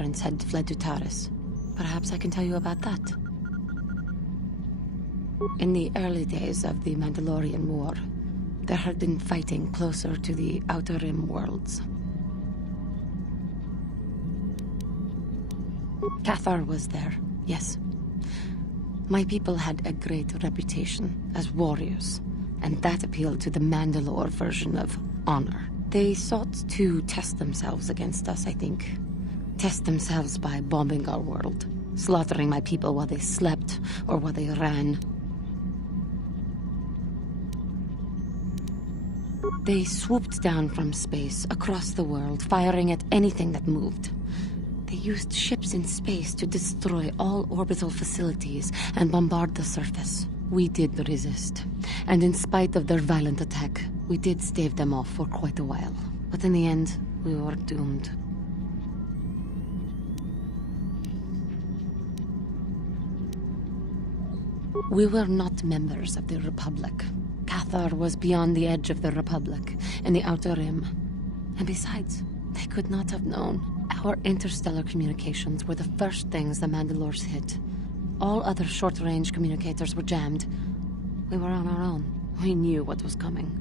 parents had fled to Taris. Perhaps I can tell you about that. In the early days of the Mandalorian War, there had been fighting closer to the Outer Rim worlds. Cathar was there, yes. My people had a great reputation as warriors, and that appealed to the Mandalore version of honor. They sought to test themselves against us, I think. Test themselves by bombing our world, slaughtering my people while they slept or while they ran. They swooped down from space, across the world, firing at anything that moved. They used ships in space to destroy all orbital facilities and bombard the surface. We did resist, and in spite of their violent attack, we did stave them off for quite a while. But in the end, we were doomed. We were not members of the Republic. Cathar was beyond the edge of the Republic, in the Outer Rim. And besides, they could not have known. Our interstellar communications were the first things the Mandalores hit. All other short-range communicators were jammed. We were on our own. We knew what was coming.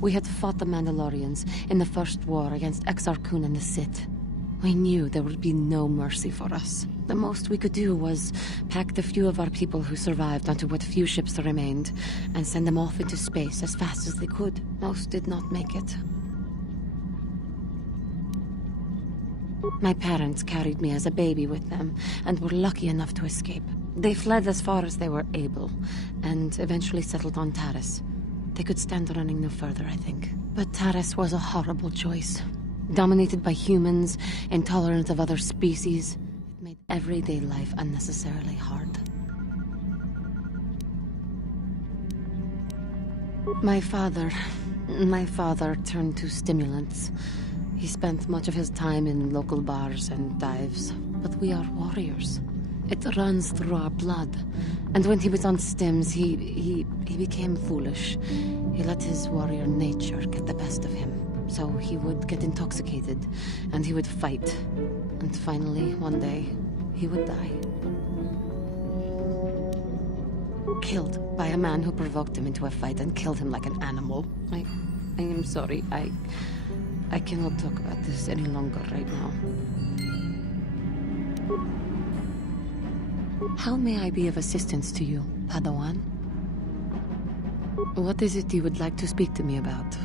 We had fought the Mandalorians in the first war against Exar Kun and the Sith. We knew there would be no mercy for us. The most we could do was pack the few of our people who survived onto what few ships remained and send them off into space as fast as they could. Most did not make it. My parents carried me as a baby with them and were lucky enough to escape. They fled as far as they were able and eventually settled on Taris. They could stand running no further, I think. But Taris was a horrible choice. Dominated by humans, intolerant of other species, it made everyday life unnecessarily hard. My father turned to stimulants. He spent much of his time in local bars and dives. But we are warriors. It runs through our blood. And when he was on stims, he became foolish. He let his warrior nature get the best of him. So he would get intoxicated, and he would fight. And finally, one day, he would die. Killed by a man who provoked him into a fight and killed him like an animal. I am sorry. I cannot talk about this any longer right now. How may I be of assistance to you, Padawan? What is it you would like to speak to me about?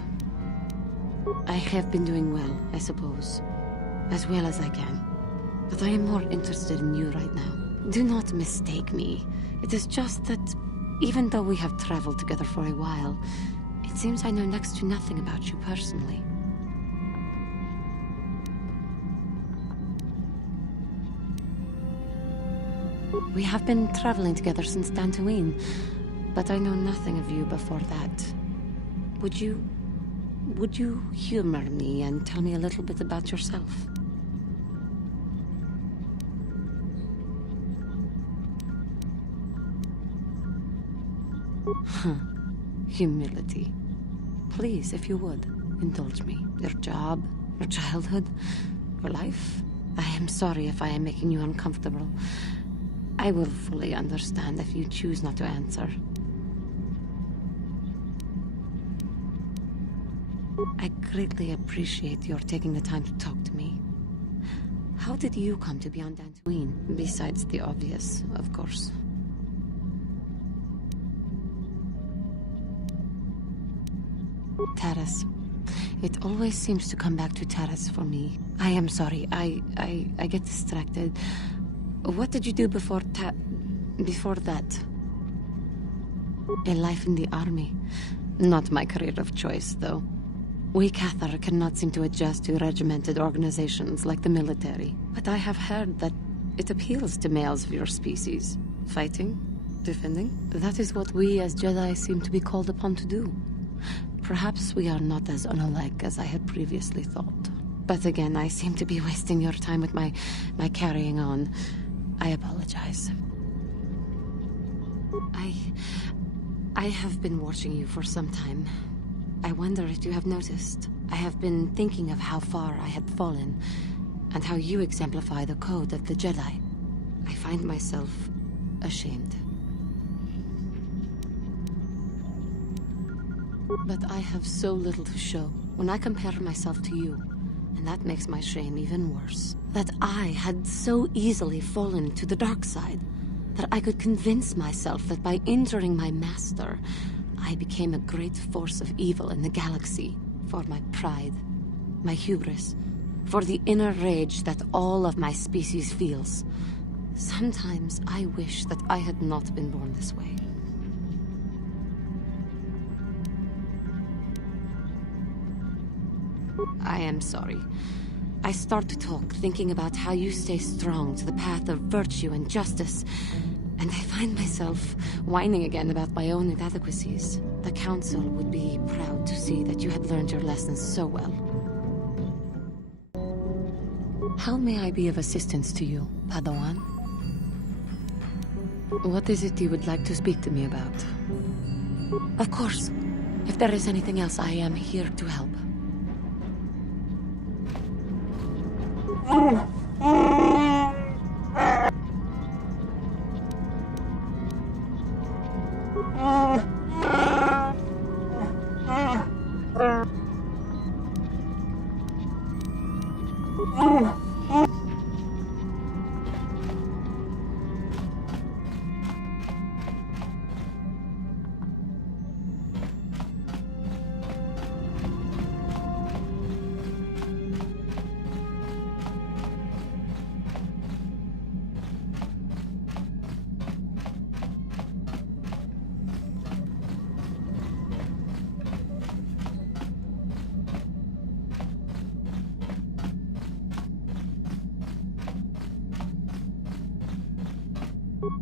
I have been doing well, I suppose. As well as I can. But I am more interested in you right now. Do not mistake me. It is just that, even though we have traveled together for a while, it seems I know next to nothing about you personally. We have been traveling together since Dantooine, but I know nothing of you before that. Would you humor me and tell me a little bit about yourself? Humility. Please, if you would, indulge me. Your job, your childhood, your life. I am sorry if I am making you uncomfortable. I will fully understand if you choose not to answer. I greatly appreciate your taking the time to talk to me. How did you come to be on Dantooine? Besides the obvious, of course. Taris. It always seems to come back to Taris for me. I am sorry. I get distracted. What did you do before that? A life in the army. Not my career of choice, though. We Cathar cannot seem to adjust to regimented organizations like the military. But I have heard that it appeals to males of your species. Fighting? Defending? That is what we as Jedi seem to be called upon to do. Perhaps we are not as unalike as I had previously thought. But again, I seem to be wasting your time with my carrying on. I apologize. I have been watching you for some time. I wonder if you have noticed. I have been thinking of how far I had fallen, and how you exemplify the code of the Jedi. I find myself ashamed. But I have so little to show when I compare myself to you, and that makes my shame even worse. That I had so easily fallen to the dark side, that I could convince myself that by injuring my master, I became a great force of evil in the galaxy. For my pride, my hubris, for the inner rage that all of my species feels. Sometimes I wish that I had not been born this way. I am sorry. I start to talk, thinking about how you stay strong to the path of virtue and justice, and I find myself whining again about my own inadequacies. The Council would be proud to see that you had learned your lessons so well. How may I be of assistance to you, Padawan? What is it you would like to speak to me about? Of course. If there is anything else, I am here to help.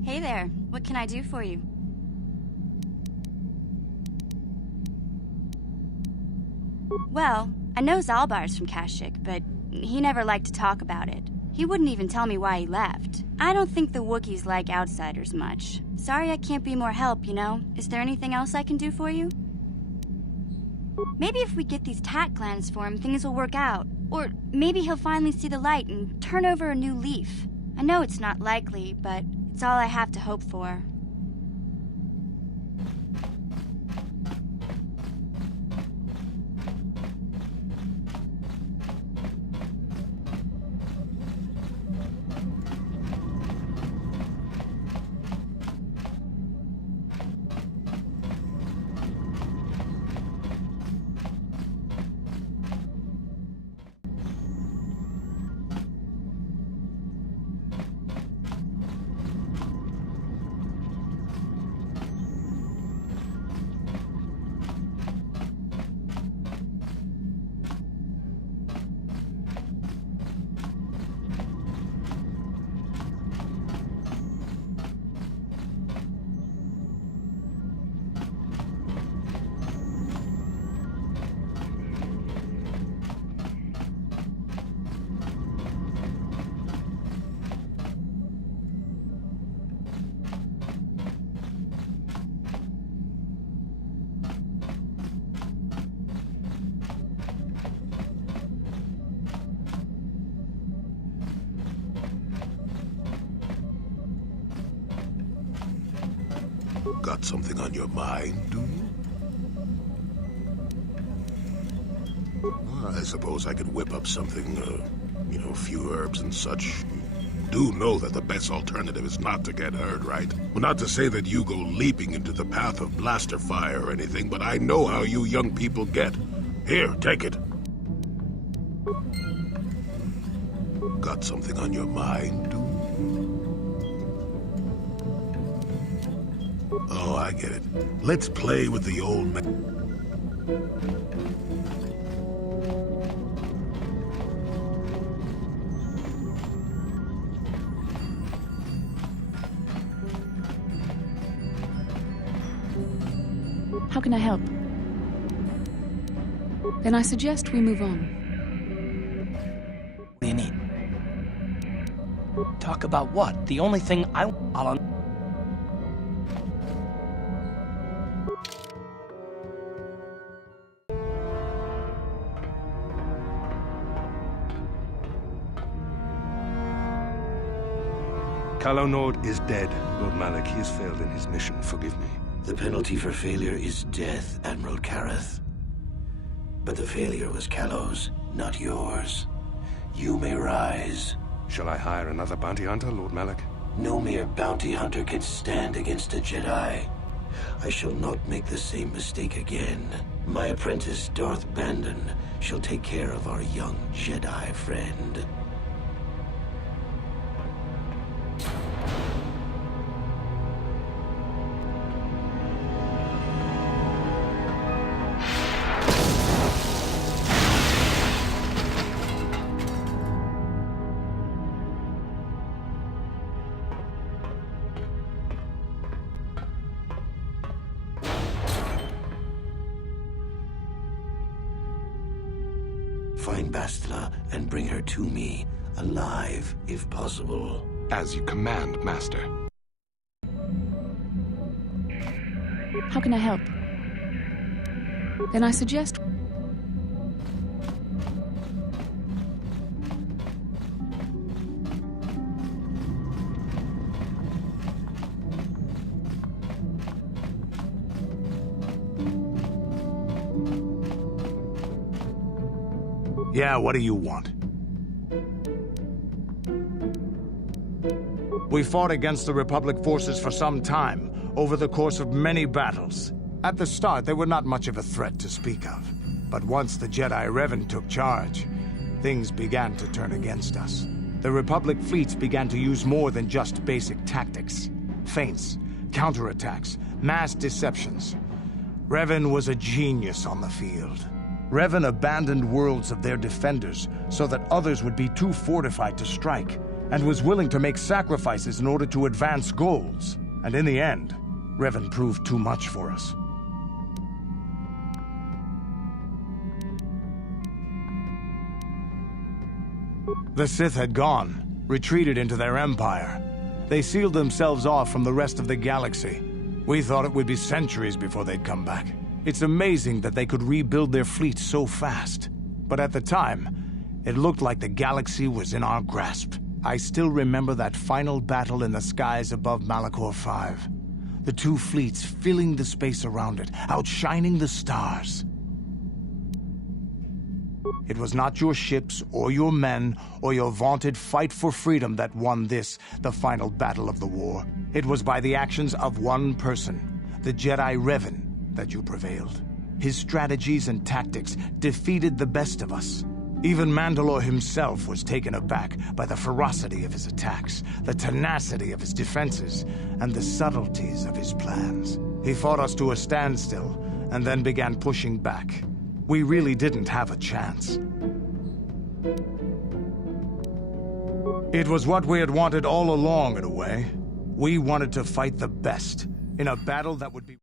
Hey there, what can I do for you? Well, I know Zalbar's from Kashyyyk, but he never liked to talk about it. He wouldn't even tell me why he left. I don't think the Wookiees like outsiders much. Sorry I can't be more help, you know? Is there anything else I can do for you? Maybe if we get these Tat clans for him, things will work out. Or maybe he'll finally see the light and turn over a new leaf. I know it's not likely, but it's all I have to hope for. Got something on your mind, do you? I suppose I could whip up something, a few herbs and such. Do know that the best alternative is not to get hurt, right? Well, not to say that you go leaping into the path of blaster fire or anything, but I know how you young people get. Here, take it. Got something on your mind, do you? Oh, I get it. Let's play with the old man. How can I help? Then I suggest we move on. What do you need? Talk about what? The only thing I'll Calo Nord is dead, Lord Malak. He has failed in his mission. Forgive me. The penalty for failure is death, Admiral Kareth. But the failure was Calo's, not yours. You may rise. Shall I hire another bounty hunter, Lord Malak? No mere bounty hunter can stand against a Jedi. I shall not make the same mistake again. My apprentice, Darth Bandon, shall take care of our young Jedi friend. Find Bastila and bring her to me, alive, if possible. As you command, Master. How can I help? Then I suggest... Yeah, what do you want? We fought against the Republic forces for some time, over the course of many battles. At the start, they were not much of a threat to speak of. But once the Jedi Revan took charge, things began to turn against us. The Republic fleets began to use more than just basic tactics. Feints, counterattacks, mass deceptions. Revan was a genius on the field. Revan abandoned worlds of their defenders so that others would be too fortified to strike, and was willing to make sacrifices in order to advance goals. And in the end, Revan proved too much for us. The Sith had gone, retreated into their empire. They sealed themselves off from the rest of the galaxy. We thought it would be centuries before they'd come back. It's amazing that they could rebuild their fleet so fast. But at the time, it looked like the galaxy was in our grasp. I still remember that final battle in the skies above Malachor V. The two fleets filling the space around it, outshining the stars. It was not your ships, or your men, or your vaunted fight for freedom that won this, the final battle of the war. It was by the actions of one person, the Jedi Revan, that you prevailed. His strategies and tactics defeated the best of us. Even Mandalore himself was taken aback by the ferocity of his attacks, the tenacity of his defenses, and the subtleties of his plans. He fought us to a standstill, and then began pushing back. We really didn't have a chance. It was what we had wanted all along, in a way. We wanted to fight the best, in a battle that would be...